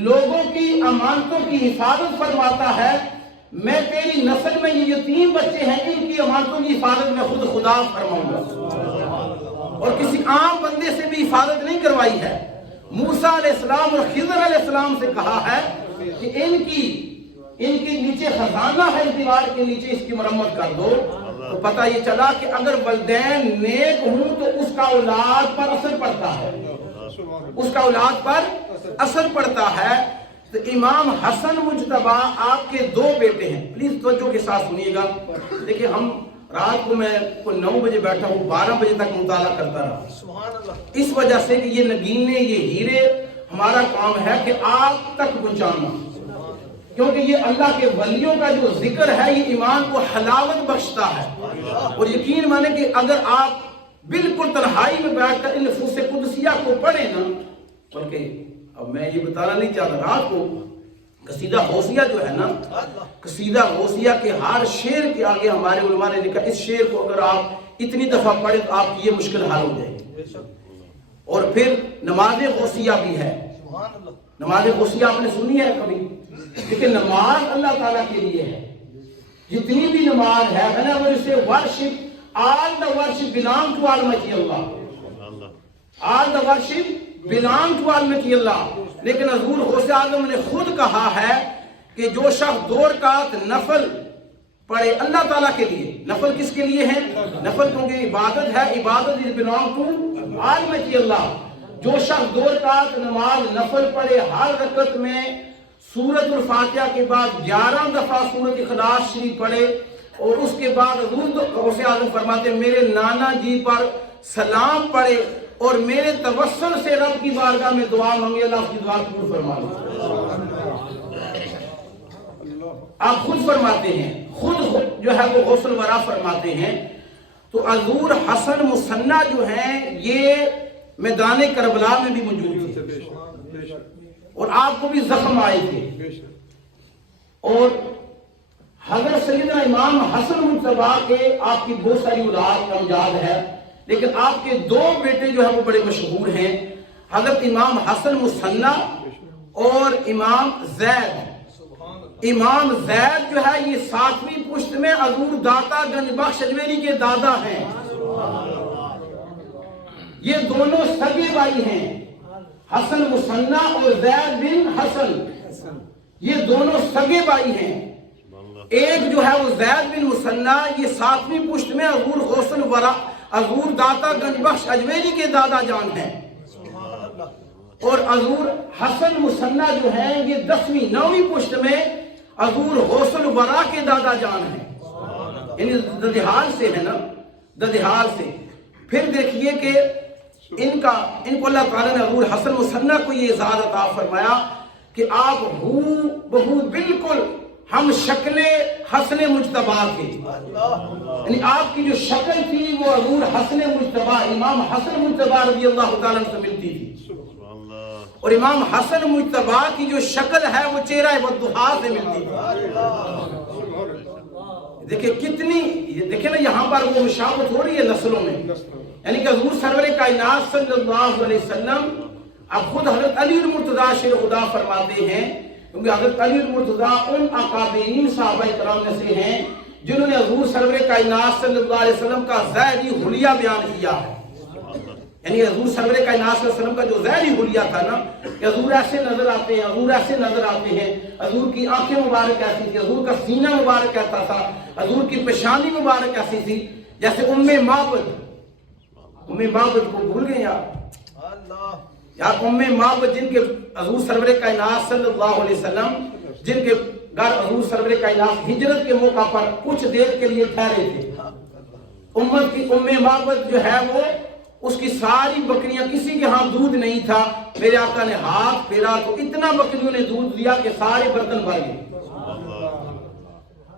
لوگوں کی امانتوں کی حفاظت فرماتا ہے، میں تیری نسل میں یہ یتیم بچے ہیں ان کی امانتوں کی حفاظت میں خود خدا فرماؤں گا، اور کسی عام بندے سے بھی حفاظت نہیں کروائی ہے۔ موسیٰ علیہ السلام اور خضر علیہ السلام سے کہا ہے کہ ان کے نیچے خزانہ ہے، اس دیوار کے نیچے اس کی مرمت کر دو۔ تو پتہ یہ چلا کہ اگر والدین نیک ہوں تو اس کا اولاد پر اثر پڑتا ہے، اس کا اولاد پر اثر پڑتا ہے۔ تو امام حسن مجتبی آپ کے 2 بیٹے ہیں، پلیز توجہ کے ساتھ سنیے گا۔ دیکھیں ہم رات کو میں 9 بجے بیٹھا ہوں، 12 بجے تک مطالعہ کرتا رہا، اس وجہ سے کہ یہ نگینے، یہ ہیرے، ہمارا کام ہے کہ آپ تک پہنچانا، کیونکہ یہ اللہ کے ولیوں کا جو ذکر ہے یہ ایمان کو حلاوت بخشتا ہے۔ اور یقین مانے کہ اگر آپ بالکل تنہائی میں بیٹھ کر ان نفوس قدسیہ کو پڑھیں نا، بلکہ اب میں یہ بتانا نہیں چاہتا، رات کو قصیدہ غوثیہ جو ہے نا، قصیدہ غوثیہ کے ہر شعر کے آگے ہمارے علماء نے لکھا اس شعر کو اگر آپ اتنی دفعہ پڑھیں تو آپ کی یہ مشکل حل ہو جائے گی۔ اور پھر نماز غوثیہ بھی ہے، نماز غوثیہ آپ نے سنی ہے کبھی؟ لیکن نماز اللہ تعالیٰ کے لیے ہے، جتنی بھی نماز ہے whenever you say worship, all the worship belong to Almighty Allah, all the worship belong to Almighty Allah۔ لیکن حضور غوث اعظم نے خود کہا ہے کہ جو شخص 2 رکعت نفل پڑھے اللہ تعالیٰ کے لیے، نفل کس کے لیے ہے؟ نفل کیونکہ عبادت ہے، عبادت is belong to Almighty Allah۔ جو شخص 2 رکعت نماز نفل پڑھے، ہر رکعت میں سورۃ الفاتحہ کے بعد 11 دفعہ سورۃ اخلاص شریف پڑھے، اور اس کے بعد حضور غوث اعظم فرماتے میرے نانا جی پر سلام پڑھے اور میرے توسل سے رب کی بارگاہ میں دعا مانگے، اللہ اس کی دعا قبول فرما لے۔ آپ خود فرماتے ہیں، خود جو ہے وہ غوث الورا فرماتے ہیں۔ تو حضور حسن مصنع جو ہیں یہ میدان کربلا میں بھی موجود تھے، اور آپ کو بھی زخم آئے تھے، اور حضرت سیدنا امام حسن مجتبی کے آپ کی بہت ساری اولاد امجاد ہے، لیکن آپ کے 2 بیٹے جو ہیں وہ بڑے مشہور ہیں، حضرت امام حسن مصنع اور امام زید۔ امام زید جو ہے یہ 7ویں پشت میں حضور داتا گنج بخش اجمیری کے دادا ہیں. یہ دونوں سگے بھائی ہیں، حسن مثنیٰ اور زید بن حسن، یہ دونوں سگے بھائی ہیں. ایک جو ہے وہ زید بن مثنیٰ یہ 7ویں پشت میں حضور غوث الورا حضور داتا گنج بخش اجمیری کے دادا جان ہیں، اور حضور حسن مثنیٰ جو ہیں یہ 10ویں 9ویں پشت میں حضور غوث الورا کے دادا جان ہیں. یعنی ددحال سے ہے نا، ددحال سے. پھر دیکھیے کہ ان کو اللہ تعالیٰ نے حضور حسن مثنیٰ کو یہ اعزاز عطا فرمایا کہ آپ ہو بہو بالکل ہم شکل حسن مجتبیٰ تھے. یعنی آپ کی جو شکل تھی وہ حضور حسن مجتبیٰ امام حسن مجتبیٰ رضی اللہ تعالیٰ سے ملتی تھی، اور امام حسن مجتبیٰ کی جو شکل ہے وہ چہرہ والضحیٰ سے ملتی تھی. دیکھیں کتنی، دیکھیں نا یہاں پر وہ مشابہت ہو رہی ہے نسلوں میں. یعنی کہ حضور سرور کائنات صلی اللہ علیہ وسلم اب خود حضرت علی المرتضیٰ شیر خدا فرماتے ہیں، کیونکہ حضرت علی المرتضیٰ ان اکابرین صحابہ کرام میں سے ہیں جنہوں نے حضور سرور کائنات صلی اللہ علیہ وسلم کا ظاہری حلیہ بیان کیا ہے. یعنی حضور سرور کائنات صلی اللہ علیہ وسلم کا جو ظاہری حلیہ تھا نا کہ حضور ایسے نظر آتے ہیں، حضور ایسے نظر آتے ہیں، حضور کی آنکھیں مبارک ایسی تھی، حضور کا سینہ مبارک ایسا تھا، حضور کی پیشانی مبارک ایسی تھی جیسے ام معبد کو بھول گئے یار ام معبد جن کے حضور سرور کائنات صلی اللہ علیہ وسلم جن کے گھر حضور سرور کائنات ہجرت کے موقع پر کچھ دیر کے لیے ٹھہرے تھے. امت کی ام معبد جو ہے وہ اس کی ساری بکریاں، کسی کے ہاں دودھ نہیں تھا، میرے آقا نے ہاتھ پھیرا تو اتنا بکریوں نے دودھ دیا کہ سارے برتن بھر گئے.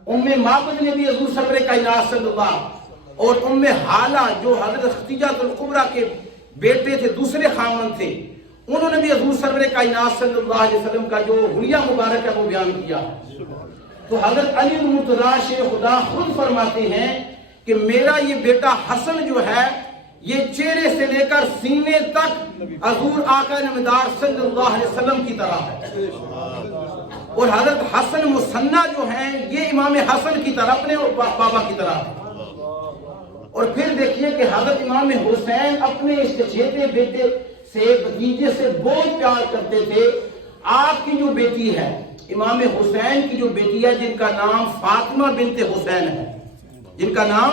ام معبد نے بھی حضور سرور کائنات صلی اللہ، اور ام حالہ جو حضرت خدیجہ الکبریٰ کے بیٹے تھے، دوسرے خامن تھے، انہوں نے بھی حضور سرور کائنات صلی اللہ علیہ وسلم کا جو حلیہ مبارک ہے وہ بیان کیا. تو حضرت علی المرتضیٰ شیخ خدا خود فرماتے ہیں کہ میرا یہ بیٹا حسن جو ہے یہ چہرے سے لے کر سینے تک حضور آقا نامدار صلی اللہ علیہ وسلم کی طرح ہے، اور حضرت حسن مثنیٰ جو ہیں یہ امام حسن کی طرح اپنے بابا کی طرح ہے. اور پھر دیکھیے کہ حضرت امام حسین اپنے اس چچیرے بیٹے سے، بھتیجے سے بہت پیار کرتے تھے. آپ کی جو بیٹی ہے امام حسین کی جو بیٹی ہے جن کا نام فاطمہ بنت حسین ہے، جن کا نام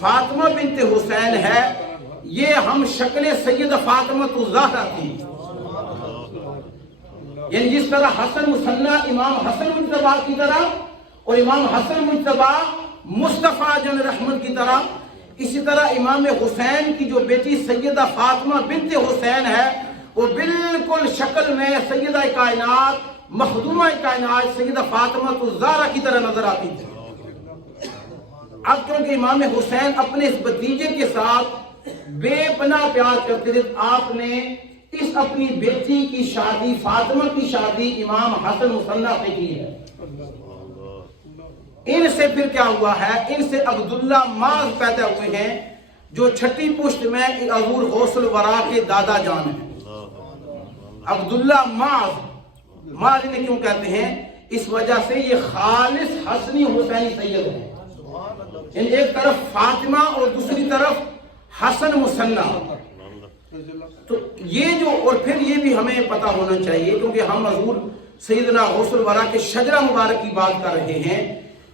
فاطمہ بنت حسین ہے، یہ ہم شکل سیدہ فاطمہ الزہرا تھی. یعنی جس طرح حسن مثنیٰ امام حسن مجتبیٰ کی طرح اور امام حسن مجتبیٰ مصطفیٰ جن رحمت کی طرح، اسی طرح امام حسین کی جو بیٹی سیدہ فاطمہ بنت حسین ہے وہ بالکل شکل میں سیدہ کائنات مخدومہ کائنات سیدہ فاطمہ الزہرا کی طرح نظر آتی تھی. اب کیونکہ امام حسین اپنے اس بھتیجے کے ساتھ بے پناہ پیار کرتے تھے، آپ نے اس اپنی بیٹی کی شادی، فاطمہ کی شادی امام حسن مثنیٰ سے کی ہے. ان سے پھر کیا ہوا ہے، ان سے عبداللہ معاذ پیدا ہوئے ہیں جو 6 پشت میں حضور غوث الورا کے دادا جان ہیں. عبداللہ معاذ انہیں کیوں کہتے ہیں؟ اس وجہ سے یہ خالص حسنی حسینی سید ہیں. ایک طرف فاطمہ اور دوسری طرف حسن مثنیٰ. تو یہ جو، اور پھر یہ بھی ہمیں پتہ ہونا چاہیے کیونکہ ہم حضور سیدنا غوث الورا کے شجرہ مبارک کی بات کر رہے ہیں،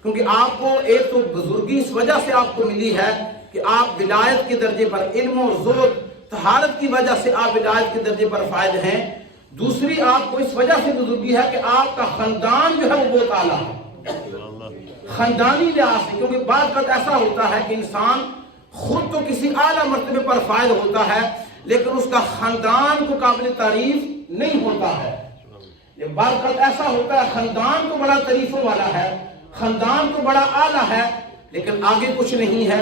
کیونکہ آپ کو ایک تو بزرگی اس وجہ سے آپ کو ملی ہے کہ آپ ولایت کے درجے پر، علم و زہد طہارت کی وجہ سے آپ ولایت کے درجے پر فائد ہیں. دوسری آپ کو اس وجہ سے بزرگی ہے کہ آپ کا خاندان جو ہے وہ بہت اعلیٰ ہے، خاندانی لحاظ سے. کیونکہ بعض وقت ایسا ہوتا ہے کہ انسان خود تو کسی اعلیٰ مرتبے پر فائد ہوتا ہے لیکن اس کا خاندان کو قابل تعریف نہیں ہوتا ہے. بعض وقت ایسا ہوتا ہے خاندان تو بڑا تعریفوں والا ہے، خاندان تو بڑا اعلیٰ ہے لیکن آگے کچھ نہیں ہے.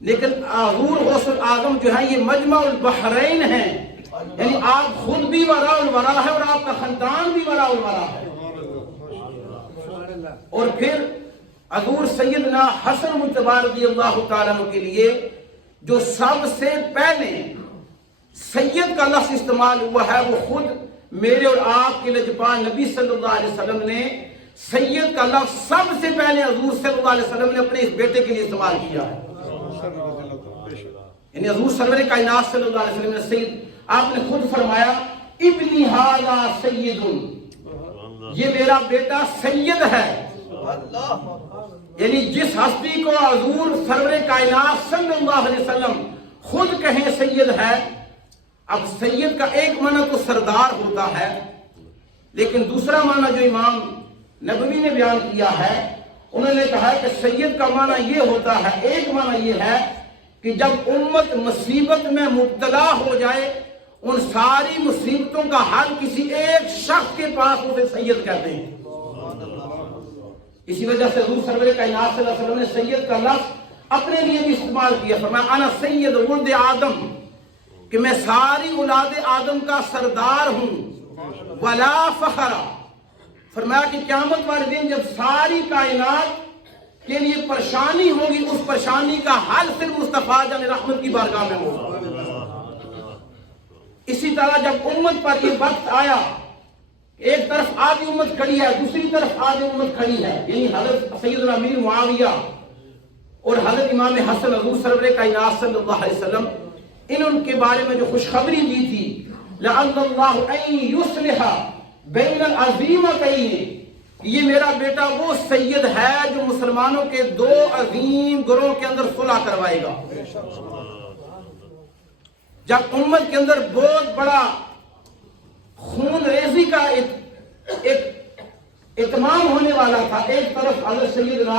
لیکن حضور غوث الاعظم جو ہے یہ مجمع البحرین ہیں، یعنی آپ خود بھی وراء الورا ہے اور آپ کا خاندان بھی وراء الورا ہے. اور پھر حضور سیدنا حسن مجتبیٰ رضی اللہ تعالیٰ عنہ کے لیے جو سب سے پہلے سید کا لفظ استعمال ہوا ہے وہ خود میرے اور آپ کے لجپال نبی صلی اللہ علیہ وسلم نے سید کا لفظ سب سے پہلے حضور صلی اللہ علیہ وسلم نے اپنے اس بیٹے کے لیے استعمال کیا ہے. یعنی حضور سرور کائنات صلی اللہ علیہ وسلم نے سید، آپ نے خود فرمایا ابنی ھذا سید، یہ میرا بیٹا سید ہے. یعنی جس ہستی کو حضور سرور کائنات صلی اللہ علیہ وسلم خود کہیں سید ہے. اب سید کا ایک معنی تو سردار ہوتا ہے، لیکن دوسرا معنی جو امام نبوی نے بیان کیا ہے، انہوں نے کہا کہ سید کا معنی یہ ہوتا ہے، ایک معنی یہ ہے کہ جب امت مصیبت میں مبتلا ہو جائے، ان ساری مصیبتوں کا حل کسی ایک شخص کے پاس اسے سید کہتے ہیں. اسی وجہ سے حضور سرور کائنات صلی اللہ علیہ وسلم نے سید کا لفظ اپنے لیے بھی استعمال کیا. فرمایا انا سید ولد آدم، کہ میں ساری اولاد آدم کا سردار ہوں. ولا فخر، فرمایا کہ قیامت والے دن جب ساری کائنات کے لیے پریشانی ہوگی، اس پریشانی کا حل صرف مصطفیٰ جان رحمت کی بارگاہ میں ہوگا. اسی طرح جب امت پر یہ وقت آیا، ایک طرف آدھی امت کھڑی ہے، دوسری طرف آدھی امت کھڑی ہے، یعنی حضرت سیدنا امیر معاویہ اور حضرت امام حسن حضور سرور کائنات صلی اللہ علیہ وسلم ان کے بارے میں جو خوشخبری دی تھی، لعل اللہ ان یصلح بین العظیمتین، یہ میرا بیٹا وہ سید ہے جو مسلمانوں کے دو عظیم گروہ کے اندر صلح کروائے گا. جب امت کے اندر بہت بڑا خون ریزی کا ایک اتمام ہونے والا تھا، ایک طرف حضرت سیدنا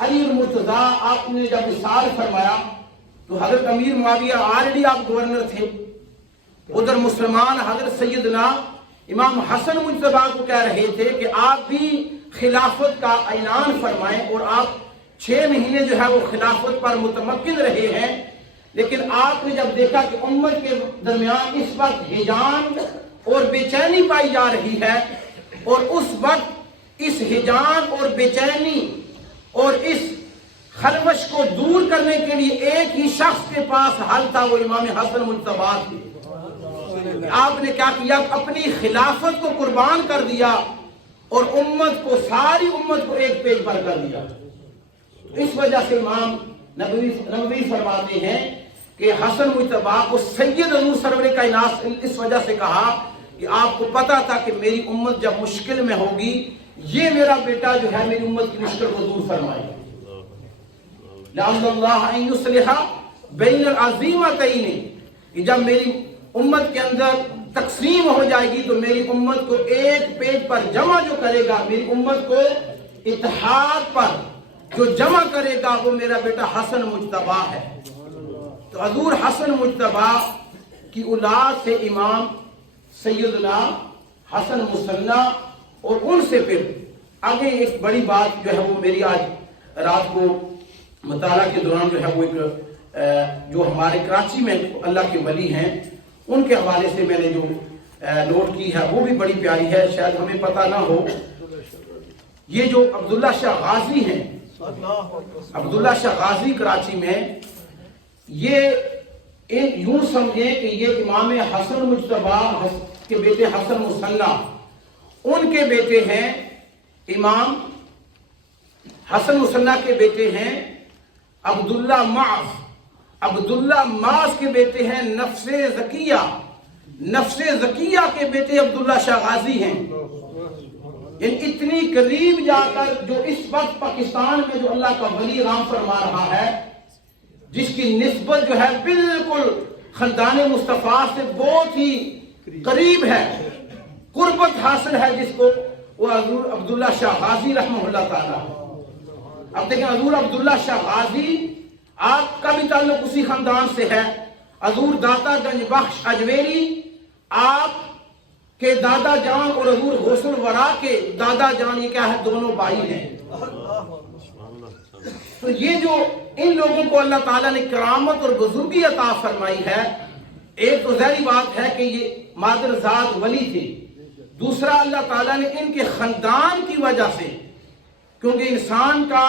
علی المرتضیٰ آپ نے جب وصال فرمایا تو حضرت امیر معاویہ آلریڈی آپ گورنر تھے، ادھر مسلمان حضرت سیدنا امام حسن مجتبی کو کہہ رہے تھے کہ آپ بھی خلافت کا اعلان فرمائیں، اور آپ 6 مہینے جو ہے وہ خلافت پر متمکن رہے ہیں. لیکن آپ نے جب دیکھا کہ امت کے درمیان اس وقت ہجان اور بے چینی پائی جا رہی ہے، اور اس وقت اس ہجان اور بے چینی اور اس خلوش کو دور کرنے کے لیے ایک ہی شخص کے پاس حل تھا، وہ امام حسن مجتبی تھے. آپ نے کیا کیا؟ اپنی خلافت کو قربان کر دیا اور امت کو، ساری امت کو ایک پیج پر کر دیا. اس وجہ سے امام نبوی فرماتے ہیں کہ حسن مجتبی کو سید حضور سرور کائنات اس وجہ سے کہا کہ آپ کو پتا تھا کہ میری امت جب مشکل میں ہوگی، یہ میرا بیٹا جو ہے میری امت کی مشکل کو دور فرمائے. لعل اللہ ان یصلح بین العظیمتین، کہ جب میری امت کے اندر تقسیم ہو جائے گی تو میری امت کو ایک پیج پر جمع جو کرے گا، میری امت کو اتحاد پر جو جمع کرے گا، وہ میرا بیٹا حسن مجتبی ہے. تو حضور حسن مجتبی کی اولاد سے امام سیدنا حسن مثنی، اور ان سے پھر آگے ایک بڑی بات جو ہے وہ میری آج رات کو مطالعہ کے دوران جو ہے وہ ایک جو ہمارے کراچی میں اللہ کے ولی ہیں ان کے حوالے سے میں نے جو نوٹ کی ہے وہ بھی بڑی پیاری ہے، شاید ہمیں پتہ نہ ہو. یہ جو عبداللہ شاہ غازی ہیں، عبداللہ شاہ غازی کراچی میں، یہ یوں سمجھیں کہ یہ امام حسن مجتبی کے بیٹے حسن مثنی، ان کے بیٹے ہیں امام حسن مثنی کے بیٹے ہیں عبداللہ معاذ، عبداللہ معاذ کے بیٹے ہیں نفس زکیہ، نفس زکیہ کے بیٹے عبداللہ شاہ غازی ہیں. اتنی قریب جا کر جو اس وقت پاکستان میں جو اللہ کا ولی رام فرما رہا ہے، جس کی نسبت جو ہے بالکل خاندان مصطفیٰ سے بہت ہی قریب ہے، قربت حاصل ہے جس کو، وہ حضور عبداللہ شاہ غازی رحمہ اللہ تعالیٰ. اب دیکھیں حضور عبداللہ شاہ غازی، آپ کا بھی تعلق اسی خاندان سے ہے. حضور داتا گنج بخش اجمیری آپ کے دادا جان اور حضور غوث الورا کے دادا جان، یہ کیا ہے؟ دونوں بھائی ہیں. تو یہ جو ان لوگوں کو اللہ تعالیٰ نے کرامت اور بزرگی عطا فرمائی ہے، ایک تو ظاہری بات ہے کہ یہ مادر ذات ولی تھے، دوسرا اللہ تعالیٰ نے ان کے خاندان کی وجہ سے، کیونکہ انسان کا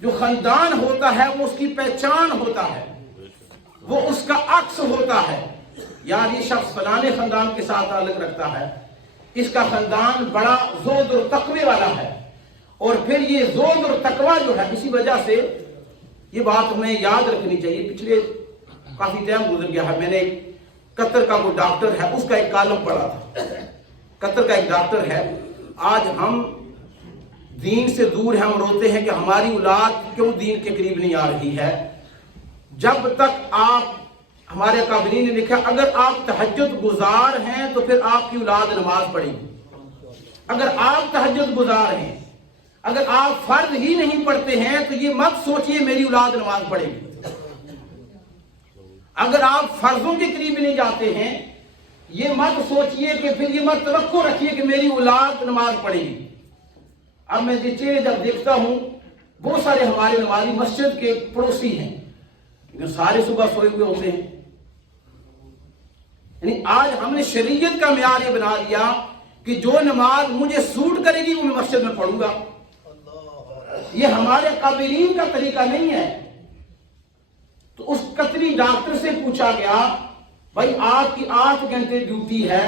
جو خاندان ہوتا ہے وہ اس کی پہچان ہوتا ہے، وہ اس کا عکس ہوتا ہے. یار یہ شخص فلانے خاندان کے ساتھ تعلق رکھتا ہے، اس کا خاندان بڑا زہد اور تقوی والا ہے، اور پھر یہ زہد اور تقویٰ جو ہے، اسی وجہ سے یہ بات ہمیں یاد رکھنی چاہیے. پچھلے کافی ٹائم گزر گیا ہے، میں نے قطر کا وہ ڈاکٹر ہے اس کا ایک کالم پڑھا تھا. قطر کا ایک ڈاکٹر ہے، آج ہم دین سے دور ہیں، ہم روتے ہیں کہ ہماری اولاد کیوں دین کے قریب نہیں آ رہی ہے. جب تک آپ، ہمارے اکابرین نے لکھا، اگر آپ تہجد گزار ہیں تو پھر آپ کی اولاد نماز پڑھے گی. اگر آپ تہجد گزار ہیں، اگر آپ فرض ہی نہیں پڑھتے ہیں تو یہ مت سوچئے میری اولاد نماز پڑھے گی. اگر آپ فرضوں کے قریب نہیں جاتے ہیں، یہ مت سوچئے کہ پھر یہ مت توقع رکھیے کہ میری اولاد نماز پڑھے گی. اب میں چہرے جب دیکھتا ہوں، بہت سارے ہمارے نمازی مسجد کے پڑوسی ہیں، لیکن سارے صبح سوئے ہوئے ہوتے ہیں. یعنی آج ہم نے شریعت کا معیار یہ بنا دیا کہ جو نماز مجھے سوٹ کرے گی وہ میں مسجد میں پڑھوں گا. یہ ہمارے قابلین کا طریقہ نہیں ہے. تو اس قطری ڈاکٹر سے پوچھا گیا، بھائی آپ کی 8 گھنٹے ڈیوٹی ہے،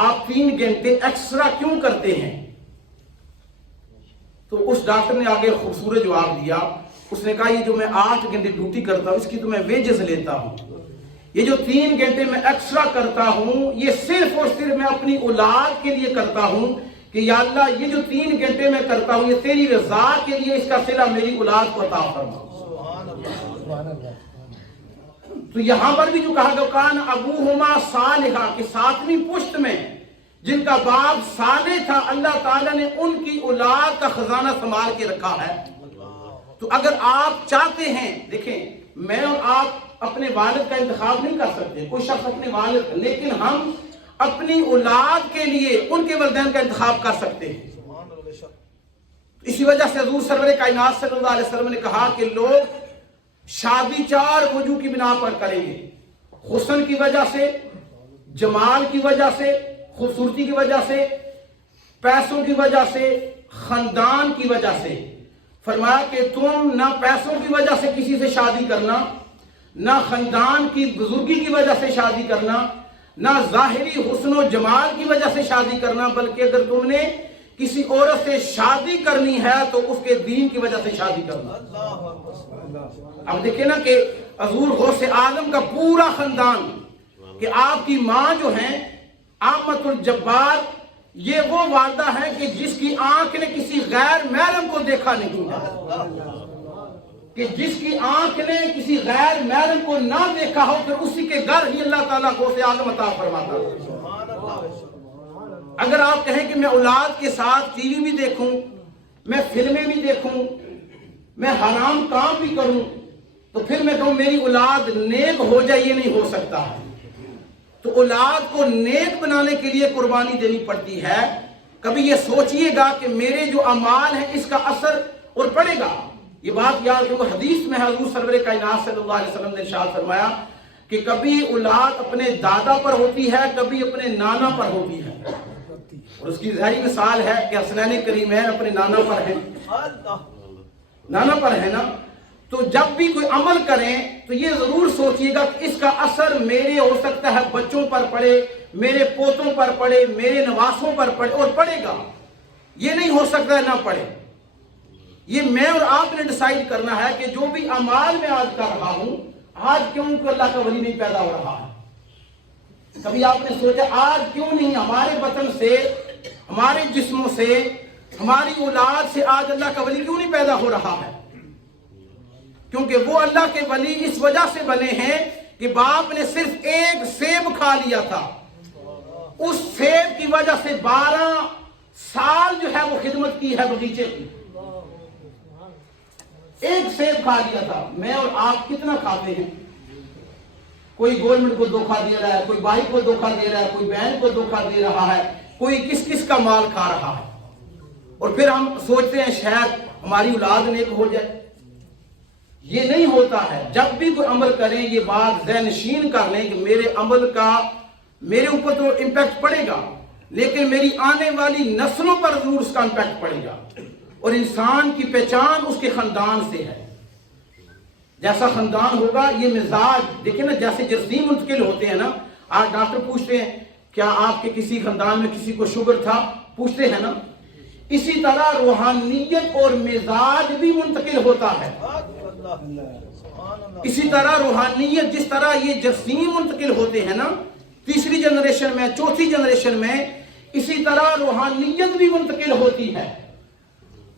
آپ 3 گھنٹے ایکسٹرا کیوں کرتے ہیں؟ تو اس ڈاکٹر نے آگے خوبصورت جواب دیا. اس نے کہا یہ جو میں 8 گھنٹے ڈیوٹی کرتا ہوں اس کی تو میں ویجز لیتا ہوں. یہ جو 3 گھنٹے میں ایکسٹرا کرتا ہوں یہ صرف اور صرف میں اپنی اولاد کے لیے کرتا ہوں کہ یا اللہ یہ جو 3 گھنٹے میں کرتا ہوں یہ تیری رضا کے لیے، اس کا صلہ میری اولاد کو عطا فرما. تو یہاں پر بھی جو کہا گیا کان ابوہما صالحا، کہ 7ویں پشت میں جن کا باپ صالح تھا، اللہ تعالیٰ نے ان کی اولاد کا خزانہ سنبھال کے رکھا ہے. تو اگر آپ چاہتے ہیں، دیکھیں میں اور آپ اپنے والد کا انتخاب نہیں کر سکتے، کوئی شخص اپنے والد، لیکن ہم اپنی اولاد کے لیے ان کے والدین کا انتخاب کر سکتے ہیں. اسی وجہ سے حضور سرور کائنات صلی اللہ علیہ وسلم نے کہا کہ لوگ شادی 4 وجوہ کی بنا پر کریں گے: حسن کی وجہ سے، جمال کی وجہ سے، خوبصورتی کی وجہ سے، پیسوں کی وجہ سے، خاندان کی وجہ سے. فرمایا کہ تم نہ پیسوں کی وجہ سے کسی سے شادی کرنا، نہ خاندان کی بزرگی کی وجہ سے شادی کرنا، نہ ظاہری حسن و جمال کی وجہ سے شادی کرنا، بلکہ اگر تم نے کسی عورت سے شادی کرنی ہے تو اس کے دین کی وجہ سے شادی کرنا. اب دیکھیں نا کہ حضور غوث اعظم کا پورا خاندان، کہ آپ کی ماں جو ہیں عامت الجبار، یہ وہ والدہ ہے کہ جس کی آنکھ نے کسی غیر محرم کو دیکھا نہیں ہے، کہ جس کی آنکھ نے کسی غیر محرم کو نہ دیکھا ہو، پھر اسی کے گھر ہی اللہ تعالیٰ غوث اعظم عطا فرماتا ہے. اگر آپ کہیں کہ میں اولاد کے ساتھ ٹی وی بھی دیکھوں، میں فلمیں بھی دیکھوں، میں حرام کام بھی کروں، تو پھر میں کہوں میری اولاد نیک ہو جائے، یہ نہیں ہو سکتا. تو اولاد کو نیک بنانے کے لیے قربانی دینی پڑتی ہے. کبھی یہ سوچئے گا کہ میرے جو اعمال ہیں اس کا اثر اور پڑے گا. یہ بات یاد رکھو، حدیث میں حضور سرور کائنات صلی اللہ علیہ وسلم نے ارشاد فرمایا کہ کبھی اولاد اپنے دادا پر ہوتی ہے، کبھی اپنے نانا پر ہوتی ہے. اور اس کی ظاہری مثال ہے کہ حسنین کریمین اپنے نانا پر ہیں، نانا پر ہے نا. تو جب بھی کوئی عمل کریں تو یہ ضرور سوچئے گا کہ اس کا اثر میرے ہو سکتا ہے بچوں پر پڑے، میرے پوتوں پر پڑے، میرے نواسوں پر پڑے، اور پڑے گا. یہ نہیں ہو سکتا ہے نہ پڑے. یہ میں اور آپ نے ڈیسائیڈ کرنا ہے کہ جو بھی اعمال میں آج کر رہا ہوں، آج کیوں اللہ کا ولی نہیں پیدا ہو رہا ہے. کبھی آپ نے سوچا آج کیوں نہیں ہمارے وطن سے، ہمارے جسموں سے، ہماری اولاد سے آج اللہ کا ولی کیوں نہیں پیدا ہو رہا ہے؟ کیونکہ وہ اللہ کے ولی اس وجہ سے بنے ہیں کہ باپ نے صرف ایک سیب کھا لیا تھا، اس سیب کی وجہ سے 12 سال جو ہے وہ خدمت کی ہے بغیچے کی. ایک سیب کھا لیا تھا. میں اور آپ کتنا کھاتے ہیں؟ کوئی گورنمنٹ کو دھوکہ دے رہا ہے، کوئی بھائی کو دھوکہ دے رہا ہے، کوئی بہن کو دھوکہ دے رہا ہے، کوئی کس کا مال کھا رہا ہے، اور پھر ہم سوچتے ہیں شاید ہماری اولاد نیک ہو جائے. یہ نہیں ہوتا ہے. جب بھی کوئی عمل کریں یہ بات ذہن نشین کر لیں کہ میرے عمل کا میرے اوپر تو امپیکٹ پڑے گا، لیکن میری آنے والی نسلوں پر ضرور اس کا امپیکٹ پڑے گا. اور انسان کی پہچان اس کے خاندان سے ہے. جیسا خاندان ہوگا یہ مزاج، دیکھیں نا جیسے جراثیم منتقل ہوتے ہیں نا. آج ڈاکٹر پوچھتے ہیں کیا آپ کے کسی خاندان میں کسی کو شوگر تھا، پوچھتے ہیں نا. اسی طرح روحانیت اور مزاج بھی منتقل ہوتا ہے. اسی طرح روحانیت جس طرح یہ جراثیم منتقل ہوتے ہیں نا تیسری جنریشن میں چوتھی جنریشن میں، اسی طرح روحانیت بھی منتقل ہوتی ہے.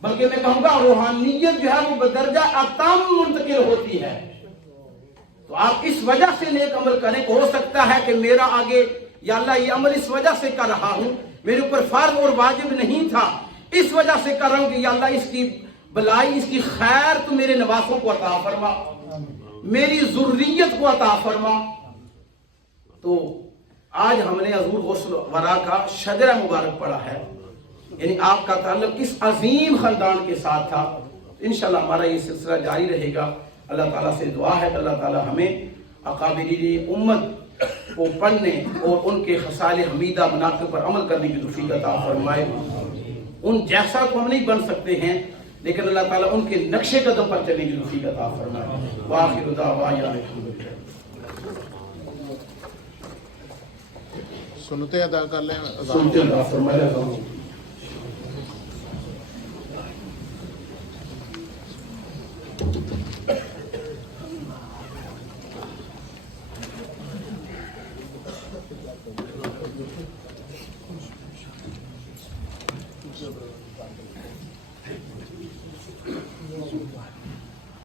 بلکہ میں کہوں گا روحانیت جو ہے وہ بدرجہ اتم منتقل ہوتی ہے. تو آپ اس وجہ سے نیک عمل کریں. ہو سکتا ہے کہ میرا آگے یا اللہ یہ عمل اس وجہ سے کر رہا ہوں، میرے اوپر فرض اور واجب نہیں تھا، اس وجہ سے کر رہا ہوں کہ یا اللہ اس کی بلائی اس کی خیر تو میرے نواسوں کو عطا فرما، میری ذریت کو عطا فرما. تو آج ہم نے حضور غوث الورا کا شجرہ مبارک پڑھا ہے، یعنی آپ کا تعلق کس عظیم خاندان کے ساتھ تھا. انشاءاللہ ہمارا یہ سلسلہ جاری رہے گا. اللہ تعالیٰ سے دعا ہے کہ اللہ تعالیٰ ہمیں اکابرین امت کو پڑھنے اور ان کے خصال حمیدہ مناقب پر عمل کرنے کی توفیق عطا فرمائے. ان جیسا تو ہم نہیں بن سکتے ہیں، لیکن اللہ تعالیٰ ان کے نقش قدم پر چلنے کی توفیق عطا فرمائے. وآخر دعوانا الحمدللہ. سنتے ادا کر لیں. سنتے ادا فرمائے.